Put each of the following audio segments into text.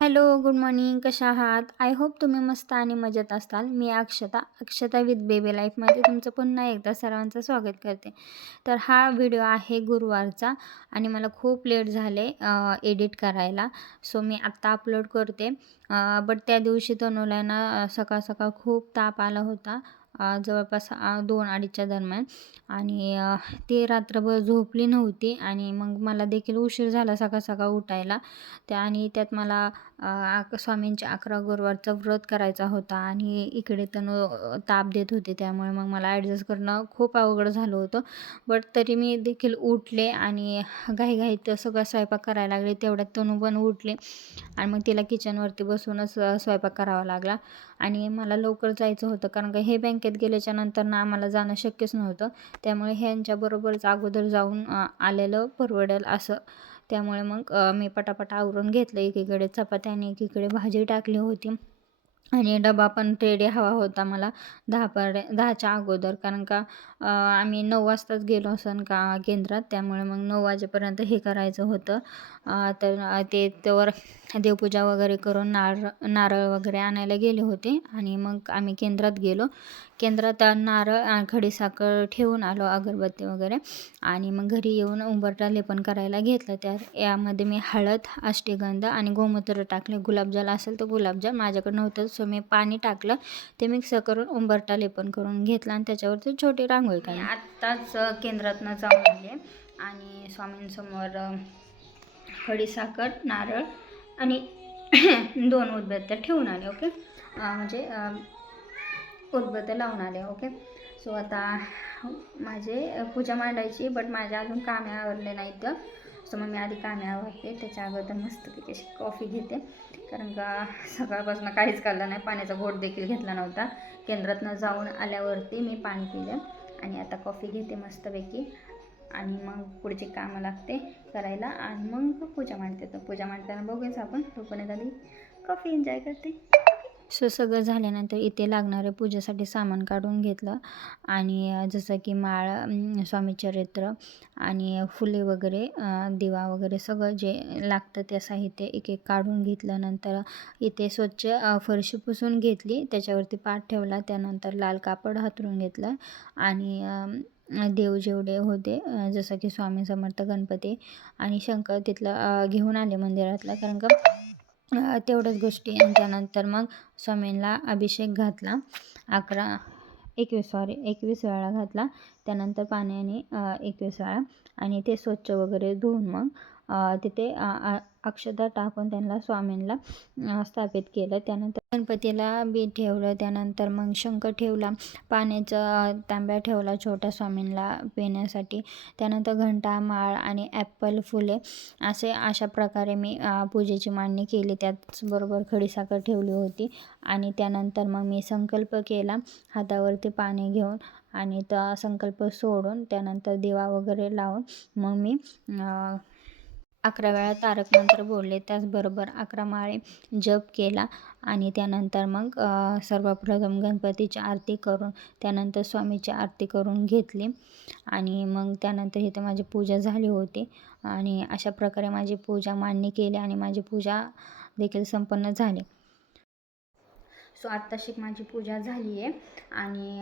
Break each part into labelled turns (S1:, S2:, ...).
S1: Hello good morning. कशा आहात? I hope तुम्ही मस्त आणि मजेत असाल. मी अक्षता अक्षता विथ बेबी लाईफमध्ये तुमचं पुन्हा एकदा सर्वांचं स्वागत करते. तर हा व्हिडिओ आहे गुरुवारचा आणि मला खूप लेट झाले एडिट करायला. सो मी आत्ता अपलोड करते. बट त्या दिवशी तनुला ना सकाळ सकाळ खूप ताप आला होता. जवळपास दोन अडीचच्या दरम्यान. आणि ते रात्रभर झोपली नव्हती आणि मग मला देखील उशीर झाला सकाळ सकाळ उठायला. त्या आणि त्यात मला आक स्वामींच्या अकरा गुरुवारचं व्रत करायचा होता आणि इकडे तणू ताप देत होते. त्यामुळे मग मला ॲडजस्ट करणं खूप अवघड झालं होतं. बट तरी मी देखील उठले आणि घाईघाईत सगळं स्वयंपाक करायला लागले. तेवढ्यात तनू पण उठले आणि मग तिला किचनवरती बसूनच स्वयंपाक करावा लागला. आणि मला लवकर जायचं होतं. कारण का हे बँकेत गेल्याच्यानंतर ना आम्हाला जाणं शक्यच नव्हतं. त्यामुळे ह्यांच्याबरोबरच अगोदर जाऊन आलेलं परवडेल असं. त्यामुळे मग मी पटापट आवरून घेतलं. एकीकडे चपात्या आणि एकीकडे भाजी टाकली होती. आणि डबा पण रेडी हवा होता मला दहा दहाच्या अगोदर. कारण का आम्ही नऊ वाजताच गेलो असन का केंद्रात त्यामुळे मग नऊ वाजेपर्यंत हे करायचं होतं. तर ते त्यावर देवपूजा वगैरे करून नारळ नारळ वगैरे आणायला गेले होते आणि मग आम्ही केंद्रात गेलो. केंद्रात नारळ खडीसाखर ठेवून आलो अगरबत्ती वगैरे. आणि मग घरी येऊन उंबरटा लेपन करायला घेतलं. त्या यामध्ये मी हळद अष्टीगंध आणि गोमूत्र टाकले. गुलाबजाल असेल तर गुलाबजाल माझ्याकडे नव्हतंच सो मी पाणी टाकलं ते मिक्स करून उंबरटा लेपन करून घेतला आणि त्याच्यावरती छोटी रांगोळी काढली. आत्ताच केंद्रातनं जाऊन आले आणि स्वामींसमोर खडीसाखर नारळ आणि दोन उदबत्त्या ठेवून आले ओके? म्हणजे उदबत्त्या लावून आले ओके? सो आता माझे पूजा मांडायची बट माझ्या अजून कामे आवरले नाहीत. सो मग मी आधी कामे आवडते त्याच्या अगोदर मस्तपैकी अशी कॉफी घेते. कारण का सकाळपासून काहीच खाल्लं नाही. पाण्याचा घोट देखील घेतला नव्हता. केंद्रातनं जाऊन आल्यावरती मी पाणी पिलं आणि आता कॉफी घेते मस्तपैकी आणि मग पुढची कामं लागते करायला. आणि मग पूजा मांडते. तर पूजा मांडताना बघूयाच आपण. तोपर्यंत आधी कॉफी एन्जॉय करते. सो सगळं झाल्यानंतर इथे लागणारे पूजेसाठी सामान काढून घेतलं. आणि जसं की माळ स्वामीचरित्र आणि फुले वगैरे दिवा वगैरे सगळं जे लागतं ते साहित्य एक एक काढून घेतलं. नंतर इथे स्वच्छ फरशी पुसून घेतली. त्याच्यावरती पाठ ठेवला. त्यानंतर लाल कापड हातरून घेतलं. आणि देव जेवढे होते जसं की स्वामी समर्थ गणपती आणि शंकर तिथलं घेऊन आले मंदिरातला. कारण का तेवढ्याच गोष्टी. आणि त्यानंतर मग स्वामींना अभिषेक घातला. अकरा एकवीस सॉरी एकवीस वेळा घातला. त्यानंतर पाण्याने अ, एकवीस वेळा आणि ते स्वच्छ वगैरे धुवून मग तिथे अक्षता टाकून त्यांना स्वामींना स्थापित केलं. त्यानंतर गणपतीला बी ठेवलं. त्यानंतर मग शंख ठेवला. पाण्याचा तांब्या ठेवला छोट्या स्वामींना पिण्यासाठी. त्यानंतर घंटा माळ आणि ॲपल फुले असे अशा प्रकारे मी पूजेची मांडणी केली. त्याचबरोबर खडीसाखर ठेवली होती. आणि त्यानंतर मग मी संकल्प केला हातावरती पाणी घेऊन आणि त्या संकल्प सोडून त्यानंतर दिवा वगैरे लावून मग मी अकरा वेळा तारक मंत्र बोलले. त्याचबरोबर अकरा माळे जप केला आणि त्यानंतर मग सर्वप्रथम गणपतीची आरती करून त्यानंतर स्वामीची आरती करून घेतली. आणि मग त्यानंतर इथे माझी पूजा झाली होती. आणि अशा प्रकारे माझी पूजा मांडणी केली आणि माझी पूजा देखील संपन्न झाली. सो आत्ताशी माझी पूजा झाली आहे. आणि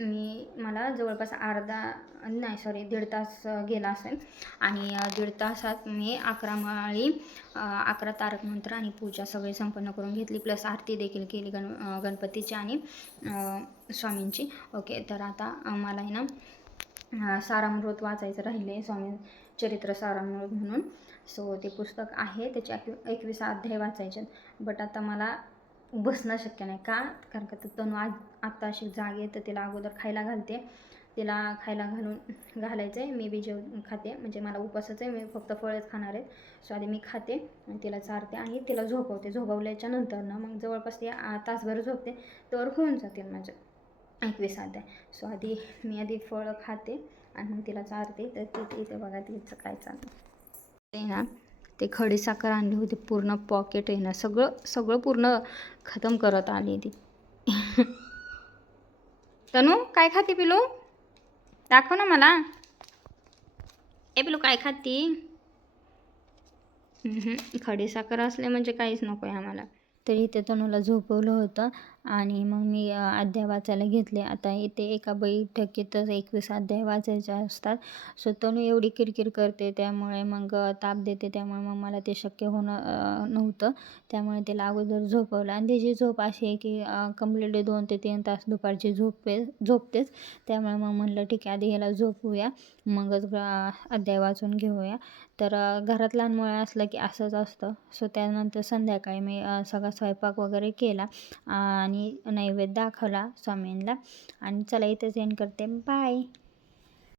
S1: मी मला जवळपास अर्धा नाही सॉरी दीड तास गेला असेल. आणि दीड तासात मी अकरा माळी अकरा तारक मंत्र आणि पूजा सगळी संपन्न करून घेतली. प्लस आरती देखील केली गण गणपतीची आणि स्वामींची. ओके तर आता मला आहे ना सारामृत वाचायचं राहिले स्वामी चरित्र सारामृत म्हणून. सो ते पुस्तक आहे त्याचे एकवीस अध्याय वाचायचे बट आता मला बसणं शक्य नाही. का? कारण का तनू आज आत्ता अशी जागे तर तिला अगोदर खायला घालते. तिला खायला घालून घालायचं आहे मी बी जेव खाते. म्हणजे मला उपवासच आहे. मी फक्त फळच खाणार आहे सो आधी मी खाते तिला चारते आणि तिला झोपवते. झोपवल्याच्या नंतर ना मग जवळपास ती आ- तासभर झोपते. तर होऊन जातील माझं. एकवीस अध्याय सो आधी मी आधी फळं खाते आणि मग तिला चारते. तर ती इथे बघा तिचं काय चालतं ते ना ते खडीसाखर आणली होती पूर्ण पॉकेट आहे ना सगळं सगळं पूर्ण खतम करत आली ती. तनू काय खाते पिलू? दाखव ना मला. ए पिलू काय खाती? खडीसाखर असले म्हणजे काहीच नको आहे आम्हाला. तरी इथे तनूला झोपवलं होतं. आणि मग मी अध्याय वाचायला घेतले. आता इथे एका बैठकीतच एकवीस अध्याय वाचायचे असतात. सो तणू एवढी किरकिर करते त्यामुळे मग ताप देते. त्यामुळे मग मला ते शक्य होणं नव्हतं. त्यामुळे त्याला अगोदर झोपवलं. आणि त्याची झोप अशी आहे की कम्प्लिटली दोन ते तीन तास दुपारची झोपे झोपतेच. त्यामुळे मग म्हणलं ठीक आहे आधी ह्याला झोपूया मगच अध्याय वाचून घेऊया. तर घरात लहान मुलं असलं की असंच असतं. सो त्यानंतर संध्याकाळी मी सगळा स्वयंपाक वगैरे केला. आणि नैवेद्य दाखवला स्वामींना. आणि चला इथेच एंड करते. बाय